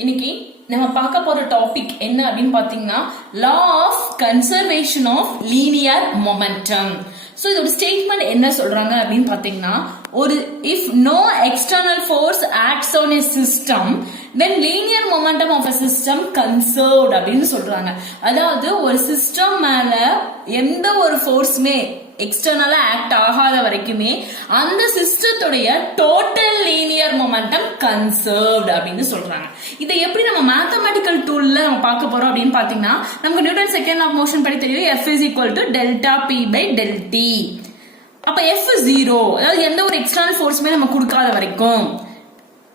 இன்னைக்கு நம்ம பார்க்க போற டாபிக் என்ன அப்படின்னு பாத்தீங்கன்னா law of conservation of linear momentum. So இதோட ஸ்டேட்மெண்ட் என்ன சொல்றாங்க அப்படின்னு பாத்தீங்கன்னா ஒரு if no external force acts on a system then linear momentum of a system conserved அப்படின்னு சொல்றாங்க. அதாவது ஒரு சிஸ்டம் மேல எந்த ஒரு ஃபோர்ஸுமே எக்ஸ்டர்னலா ஆக்ட் ஆகாத வரைக்குமே அந்த சிஸ்டத்துடைய டோட்டல் லீனியர் மொமெண்டம் கன்சர்வ்ட் அப்படின்னு சொல்றாங்க. இதை எப்படி நம்ம மேத்தமெட்டிக்கல் டூல்ல நம்ம பார்க்க போறோம் அப்படின்னு பாத்தீங்கன்னா நமக்கு நியூட்டன் செகண்ட் ஆஃப் மோஷன் படி தெரியும் F is equal to delta P by del T. அப்ப F 0, அதாவது எந்த ஒரு எக்ஸ்டர்னல் ஃபோர்ஸுமே நம்ம கொடுக்காத வரைக்கும்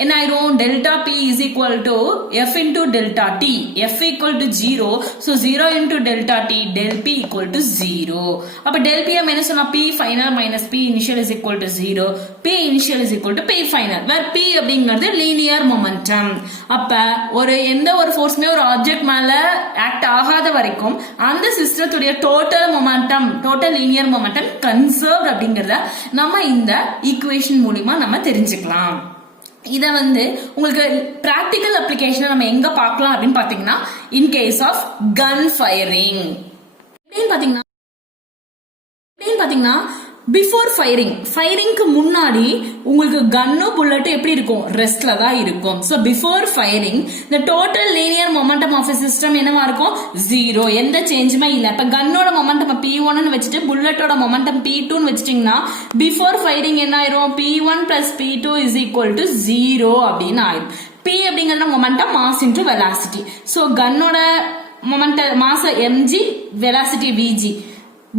என்ன ஆயிரும் delta P is equal to F into delta T. F equal to 0, so 0 into delta T, del P equal to 0. அப்ப del P என்ன சொன்னா P final minus P initial is equal to 0. P initial is equal to P final, where P அப்படிங்கிறது linear momentum. அப்ப எந்த ஒரு ஃபோர்ஸ்மே ஒரு object மேல act ஆகாத வரைக்கும் அந்த சிஸ்டத்துடைய total momentum, total linear momentum conserved அப்படிங்கறத நம்ம இந்த ஈக்குவேஷன் மூலமா நம்ம தெரிஞ்சுக்கலாம். இத உங்களுக்கு பிராக்டிக்கல் அப்ளிகேஷன் நம்ம எங்க பார்க்கலாம் அப்படின்னு பாத்தீங்கன்னா in case of gun firing. பாத்தீங்கன்னா பிஃபோர் ஃபயரிங்க்கு முன்னாடி உங்களுக்கு கன்னும் புல்லட்டும் எப்படி இருக்கும், ரெஸ்ட்ல தான் இருக்கும். So before firing the total linear momentum of a system என்னவா இருக்கும், 0, எந்த சேஞ்சுமே இல்ல. இப்ப கன்னோட மொமெண்டம் P1 னு வச்சுட்டு புல்லட்டோட மொமெண்டம் P2 னு வச்சிட்டீங்கன்னா பிஃபோர் ஃபயரிங் என்ன ஆயிரும், P1 plus P2 is equal to 0 அப்படின்னு ஆயிரும். P அப்படிங்கறது momentum mass into velocity. So கன்னோட momentum mass mg, velocity vg,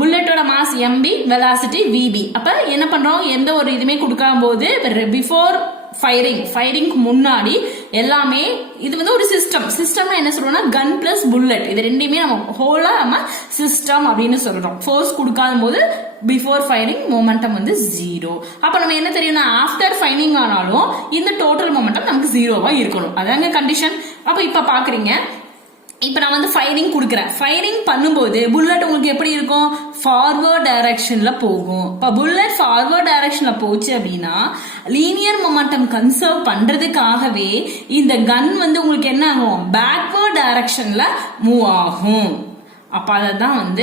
புல்லட்டோட மாஸ் mb, வெலாசிட்டி vb. அப்ப என்ன பண்றோம், எந்த ஒரு இதுமே கொடுக்காம போது பிஃபோர் ஃபயரிங் முன்னாடி எல்லாமே இது ஒரு சிஸ்டம் என்ன சொல்றோம்னா கன் பிளஸ் புல்லட், இது ரெண்டையுமே நம்ம ஹோலா நம்ம சிஸ்டம் அப்படின்னு சொல்றோம். ஃபோர்ஸ் கொடுக்காத போது பிஃபோர் ஃபயரிங் மொமெண்டம் 0. அப்ப நம்ம என்ன தெரியும்னா ஆஃப்டர் ஃபயரிங் ஆனாலும் இந்த டோட்டல் மொமெண்டம் நமக்கு 0வா இருக்கணும், அதாங்க கண்டிஷன். அப்ப இப்ப பாக்குறீங்க, இப்ப நான் ஃபயரிங் கொடுக்கறேன். ஃபயரிங் பண்ணும்போது புல்லட் உங்களுக்கு எப்படி இருக்கும், ஃபார்வர்ட் டைரக்ஷன்ல போகும். இப்ப புல்லட் ஃபார்வர்ட் டைரக்ஷன்ல போச்சு அப்படின்னா லீனியர் மொமெண்டம் கன்சர்வ் பண்றதுக்காகவே இந்த கன் உங்களுக்கு என்ன ஆகும், பேக்வர்ட் டைரக்ஷன்ல மூவ் ஆகும். அப்ப அதான்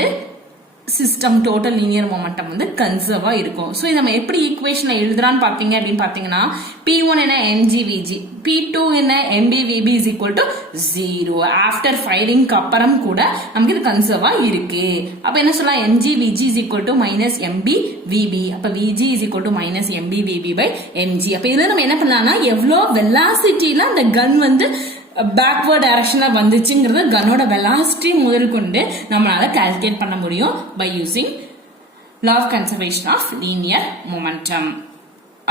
சிஸ்டம் டோட்டல் லீனியர் மொமெண்டம் கன்சர்வா இருக்கும். சோ நம்ம எப்படி ஈக்குவேஷன்ல எழுதுறான்னு பாத்தீங்க அப்படின்னு பாத்தீங்கன்னா P1 என்ன mgvg, P2 என்ன mbvb is equal to 0. After firing அப்புறம் கூட நமக்கு இது கன்சர்வா இருக்கு. அப்ப என்ன சொல்லலாம், mgvg is equal to minus mbvb. அப்ப vg is equal to minus mbvb by mg. அப்ப இதுல நம்ம என்ன பண்ணலாம்னா எவ்வளவு வெலாசிட்டில அந்த கன் பேக்வர்ட் டைரக்ஷன்ல வந்துச்சுங்கிறது கன்னோட வெலாசிட்டி முதல் கொண்டு நம்மளால கால்குலேட் பண்ண முடியும் by using law of conservation of linear momentum.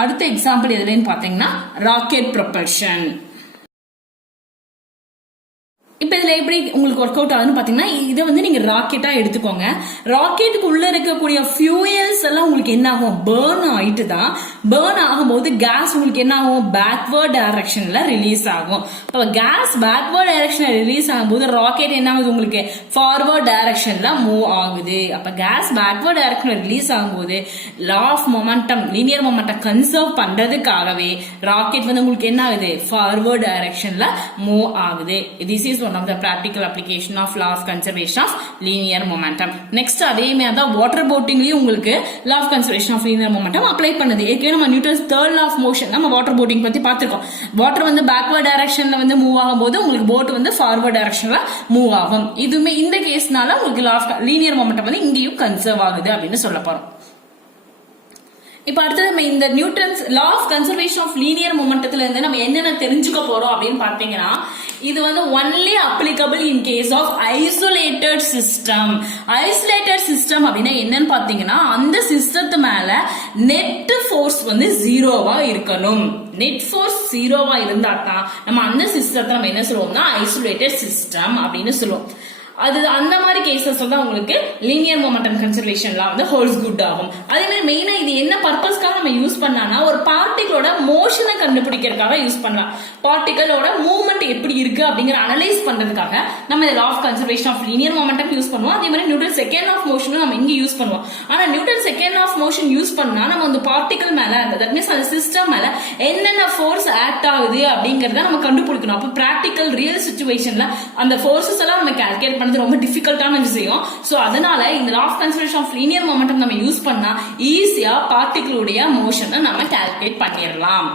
அடுத்த எக்ஸாம்பிள் எதுலன்னு பாத்தீங்கன்னா ராக்கெட் ப்ரொபல்ஷன். இப்ப இதுல எப்படி உங்களுக்கு ஒர்க் அவுட் ஆகுதுன்னு பாத்தீங்கன்னா இதை நீங்க ராக்கெட்டா எடுத்துக்கோங்க. ராக்கெட்டுக்கு உள்ள இருக்கக்கூடிய ஃபியூயல்ஸ் எல்லாம் உங்களுக்கு என்ன ஆகும், பர்ன் ஆயிட்டு தான். பர்ன் ஆகும்போது கேஸ் உங்களுக்கு என்ன ஆகும், பேக்வர்ட் டைரக்ஷன்ல ரிலீஸ் ஆகும். இப்ப கேஸ் பேக்வர்ட் டைரக்ஷன்ல ரிலீஸ் ஆகும்போது ராக்கெட் என்ன ஆகுது, உங்களுக்கு ஃபார்வர்ட் டைரக்ஷன்ல மூவ் ஆகுது. அப்ப கேஸ் பேக்வர்ட் டைரக்ஷன்ல ரிலீஸ் ஆகும்போது law of momentum, linear momentum conserve பண்றதுக்காகவே ராக்கெட் உங்களுக்கு என்ன ஆகுது, ஃபார்வர்ட் டைரக்ஷன்ல மூவ் ஆகுது. This is one of the practical application of law of conservation of linear momentum. next அதே மாதிரி தான் வாட்டர் போட்டிங்லயும் உங்களுக்கு law of conservation of linear momentum apply பண்ணுது. ஏற்கனவே நம்ம Newton's third law of motion நம்ம வாட்டர் போட்டிங் பத்தி பார்த்திருக்கோம். வாட்டர் பேக்வர்ட் டைரக்ஷன்ல மூவ் ஆகும்போது உங்களுக்கு போட் ஃபார்வர்ட் டைரக்ஷன்ல மூவ் ஆகும். இதுமே இந்த கேஸ்னால உங்களுக்கு law of linear momentum இங்கேயும் கன்சர்வ் ஆகுது அப்படின்னு சொல்ல போறோம். இப்ப அடுத்தது நம்ம இந்த Newton's law of conservation of linear மொமெண்டத்துல இருந்து நம்ம என்னென்ன தெரிஞ்சுக்க போறோம் அப்படின்னு பாத்தீங்கன்னா இது only applicable in case of isolated system. Isolated system அப்படின்னா என்னன்னு பாத்தீங்கன்னா அந்த சிஸ்டத்து மேல நெட் ஃபோர்ஸ் 0வா இருக்கணும். நெட் ஃபோர்ஸ் 0வா இருந்தா தான் நம்ம அந்த சிஸ்டத்தை நம்ம என்ன சொல்லுவோம்னா ஐசோலேட்டட் சிஸ்டம் அப்படின்னு சொல்லுவோம். அது அந்த மாதிரி கேசஸ் தான் உங்களுக்கு லீனியர் மொமெண்டம் கன்சர்வேஷன்லாம் வந்து ஹோல்ஸ் குட் ஆகும். அதே மாதிரி மெயினா இது என்ன பர்பஸ்க்காக நம்ம யூஸ் பண்ணானா ஒரு பார்ட்டிகளோட மோஷனை கண்டுபிடிக்கிறதுக்காக யூஸ் பண்ணலாம். பார்ட்டிகளோட மூவ்மெண்ட் எப்படி இருக்கு அப்படிங்கிற அனலைஸ் பண்றதுக்காக நம்ம law of conservation of linear momentum use பண்ணுவோம். அதே மாதிரி நியூட்டன் செகண்ட் ஆஃப் மோஷனும் நம்ம இங்க யூஸ் பண்ணுவோம். ஆனா Newton second of motion use பண்ணா நம்ம அந்த பார்ட்டிகல் மேல தட் மீன்ஸ் அந்த சிஸ்டம் மேல என்னென்ன ஃபோர்ஸ் ஆக்ட் ஆகுது அப்படிங்கறத நம்ம கண்டுபிடிக்கணும். அப்ப பிராக்டிகல் ரியல் சிச்சுவேஷன்ல அந்த ஃபோர்ஸஸ் எல்லாம் நம்ம கால்குலேட் பண்ணது ரொம்ப டிஃபிகல்ட்டான விஷயம். சோ அதனால இந்த law of conservation of linear momentum நம்ம யூஸ் பண்ணா ஈஸியா பார்ட்டிகளுடைய மோஷனை நம்ம கால்குலேட் பண்ணிடலாம்.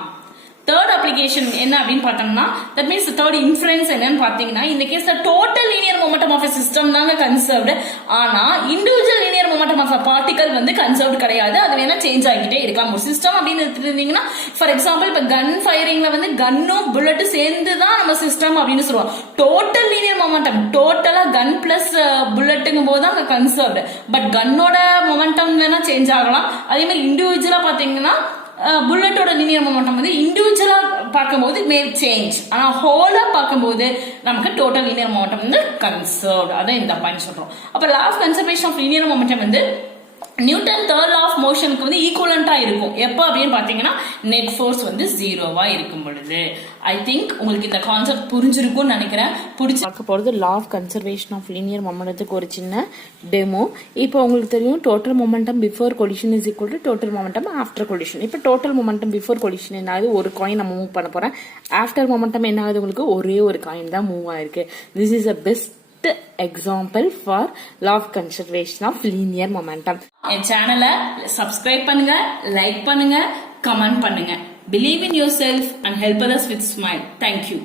தேர்ட் அப்ளிகேஷன் என்ன அப்படின்னு பார்த்தோம்னா தட் மீன்ஸ் தேர்ட் இன்ஃபரன்ஸ் என்னன்னு பாத்தீங்கன்னா இந்த கேஸ்ல total linear momentum of system தாங்க கன்சர்வ்டு. ஆனா individual linear momentum of particle வந்து கன்சர்வ்டு கிடையாது. அது வேணா சேஞ்ச் ஆகிட்டே இருக்கலாம். ஒரு சிஸ்டம் அப்படின்னு எடுத்துட்டீங்கன்னா ஃபார் எக்ஸாம்பிள் இப்ப கன் ஃபயரிங்ல வந்து கன்னும் புல்லட்டும் சேர்ந்து தான் நம்ம சிஸ்டம் அப்படின்னு சொல்லுவோம். டோட்டல் லீனியர் மொமெண்டம் டோட்டலா கன் பிளஸ் புல்லட்டுங்கும் போது தான் கன்சர்வ்டு. பட் கன்னோட மொமெண்டம் வேணா சேஞ்ச் ஆகலாம். அதே மாதிரி இண்டிவிஜுவலா பாத்தீங்கன்னா புல்லட்டோட லீனியர் மொமெண்டம் வந்து இண்டிவிஜுவலா பார்க்கும்போது மே சேஞ்ச். ஆனா ஹோலா பார்க்கும்போது நமக்கு டோட்டல் லீனியர் மொமெண்டம் வந்து கன்சர்வ்ட். அதான் இந்த பாயிண்ட் சொல்றோம். அப்ப law of conservation of linear momentum வந்து நியூட்டன் தேர்ட் லா ஆஃப் மோஷனுக்கு வந்து ஈக்குவலண்டா இருக்கும். எப்போ அப்படின்னு பாத்தீங்கன்னா நெட் ஃபோர்ஸ் வந்து ஜீரோவா இருக்கும் பொழுது. ஐ திங்க் உங்களுக்கு இந்த கான்செப்ட் புரிஞ்சிருக்கும்னு நினைக்கிறேன். புடிச்சு பார்க்க போகிறது law of conservation of linear மொமெண்டத்துக்கு ஒரு சின்ன டெமோ. இப்போ உங்களுக்கு தெரியும் total momentum before collision is equal to total momentum after collision. இப்போ டோட்டல் மொமெண்டம் பிஃபோர் கொலிஷன் என்ன ஆகுது, ஒரு காயின் நம்ம மூவ் பண்ண போறேன். ஆஃப்டர் மொமெண்டம் என்ன ஆகுது, உங்களுக்கு ஒரே ஒரு காயின் தான் மூவ் ஆயிருக்கு. This is a best example for law of conservation of linear momentum. என் சேனலை சப்ஸ்கிரைப் பண்ணுங்க, லைக் பண்ணுங்க, கமெண்ட் பண்ணுங்க. Believe in yourself and help others with smile. Thank you.